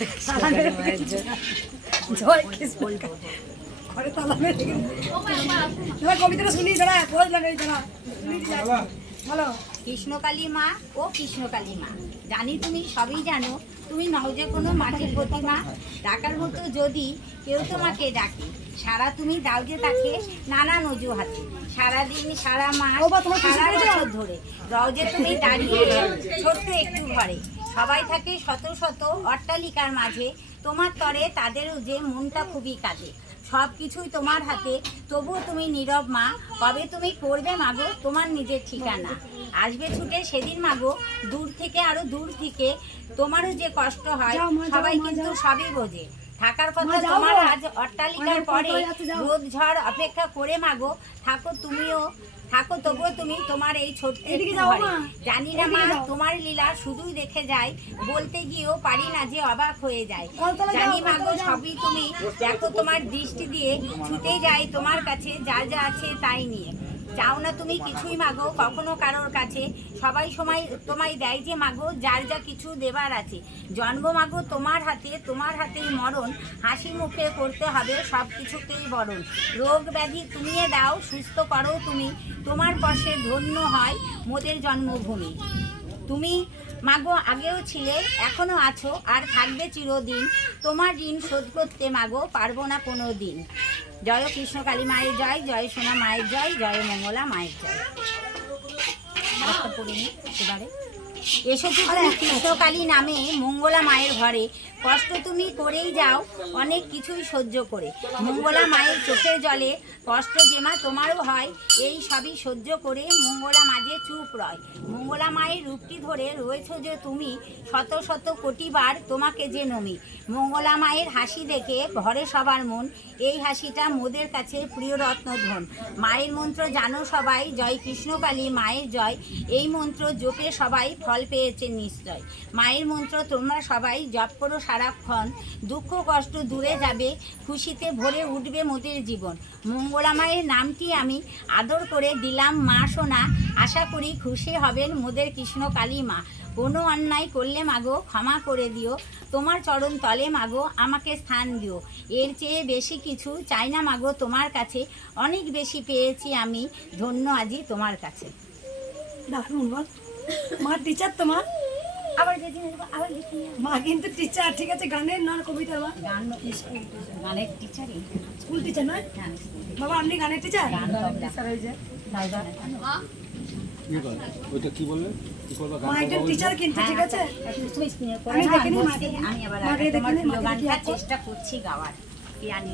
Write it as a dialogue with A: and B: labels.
A: তালা মেরে রেখেছে। ঘরে তালা মেরে রেখেছে। কবিতাটা শুনি দাঁড়া বললাম এই দাঁড়া বলো
B: কৃষ্ণকালী মা ও কৃষ্ণকালী মা জানি তুমি সবই জানো তুমি নও যে কোনো মাটির প্রতিমা ডাকার মতো যদি কেউ তোমাকে ডাকে সারা তুমি দাও যে তাকে নানান অজুহাতে সারাদিন সারা মাস সারা? বছর ধরে রও যে তুমি দাঁড়িয়ে ছোট্ট একটু ঘরে সবাই থাকে শত শত অট্টালিকার মাঝে। তোমার তরে তাদেরও যে মনটা খুবই কাজে। সব কিছুই তোমার হাতে। তবু তুমি নীরব মা কবে তুমি করবে মাগো তোমার নিজের ঠিকানা। আসবে ছুটে সেদিন মাগো দূর থেকে আরও দূর থেকে তোমারও যে কষ্ট হয় সবাই কিন্তু সবই বোঝে। থাকার কথা তোমার আজ অট্টালিকার পরে রোদ ঝড় অপেক্ষা করে মাগো। থাকো তুমিও থাকো তবুও তুমি তোমার এই ছোট্ট। জানি না মা তোমার লীলা শুধুই দেখে যায় বলতে গিয়েও পারি না যে অবাক হয়ে যায়। জানি মাগো সবই তুমি দেখো তোমার দৃষ্টি দিয়ে ছুটে যায় তোমার কাছে যা যা আছে তাই নিয়ে। চাও না তুমি কিছুই মাগো, কখনো কারোর কাছে। সবাই সময় তোমায় দেয় যে মাগো, যার যা কিছু দেবার আছে। জন্ম মাগো তোমার হাতে, তোমার হাতেই মরণ। হাসি মুখে করতে হবে সব কিছুকেই বরণ। রোগ ব্যাধি তুমিয়ে দাও, সুস্থ করো তুমি। তোমার পাশে ধন্য হয় মোদের জন্মভূমি। তুমি মাগো, আগেও ছিলে, এখনও আছো, আর থাকবে চিরদিন। তোমার ঋণ শোধ করতে মাগো, পারব না কোনো দিন জয় কৃষ্ণ কালী মায়ের জয় জয় সোনা মায়ের জয় জয় মঙ্গলা মায়ের জয়। পড়িনি এবারে এসেছি তুমি কৃষ্ণকালী নামে মঙ্গলা মায়ের ঘরে। কষ্ট তুমি করেই যাও অনেক কিছুই সহ্য করে। মঙ্গলা মায়ের চোখের জলে কষ্ট যেমা তোমারও হয় এই সবই সহ্য করে মঙ্গলা মাঝে চুপ রয়। মঙ্গলা মায়ের রূপটি ধরে রয়েছো যে তুমি শত শত কোটিবার তোমাকে যে নমি। মঙ্গলা মায়ের হাসি দেখে ঘরে সবার মন এই হাসিটা মোদের কাছে প্রিয় রত্নধন মায়ের মন্ত্র জানো সবাই জয় কৃষ্ণকালী মায়ের জয়। এই মন্ত্র জপে সবাই ফল পেয়েছে নিশ্চয়। মায়ের মন্ত্র, তোমরা সবাই জপ করো সারাক্ষণ। দুঃখ, কষ্ট দূরে যাবে, খুশিতে ভরে উঠবে মোদের জীবন। মঙ্গলা মায়ের নামটি আমি আদর করে দিলাম, মা সোনা। আশা করি খুশি হবেন মোদের কৃষ্ণ কালী মা। কোনো অন্যায় করলে মাগো, ক্ষমা করে দিও। তোমার চরণ তলে মাগো, আমাকে স্থান দিও। এর চেয়ে বেশি কিছু চাই না মাগো, তোমার কাছে। অনেক বেশি পেয়েছি আমি, ধন্য আজি তোমার কাছে।
A: দারুণ মা টিচার তো মা।
B: আবার আবার
A: মা কিন্তু টিচার ঠিক আছে গানের নয় কবিতার মা
B: গান স্কুল গানের টিচারই
A: স্কুল টিচার নয়? বাবা আপনি গানের টিচার টিচার হয়েছে
C: কি ওইটা কি বললে? কি করবা গান
A: মা একজন টিচার কিন্তু ঠিক আছে?
B: তুমি স্ক্রিনে করে
A: আমি দেখিনি, মাকে-
B: আমি আবার চেষ্টা করছি গাওয়ার। পিয়ানি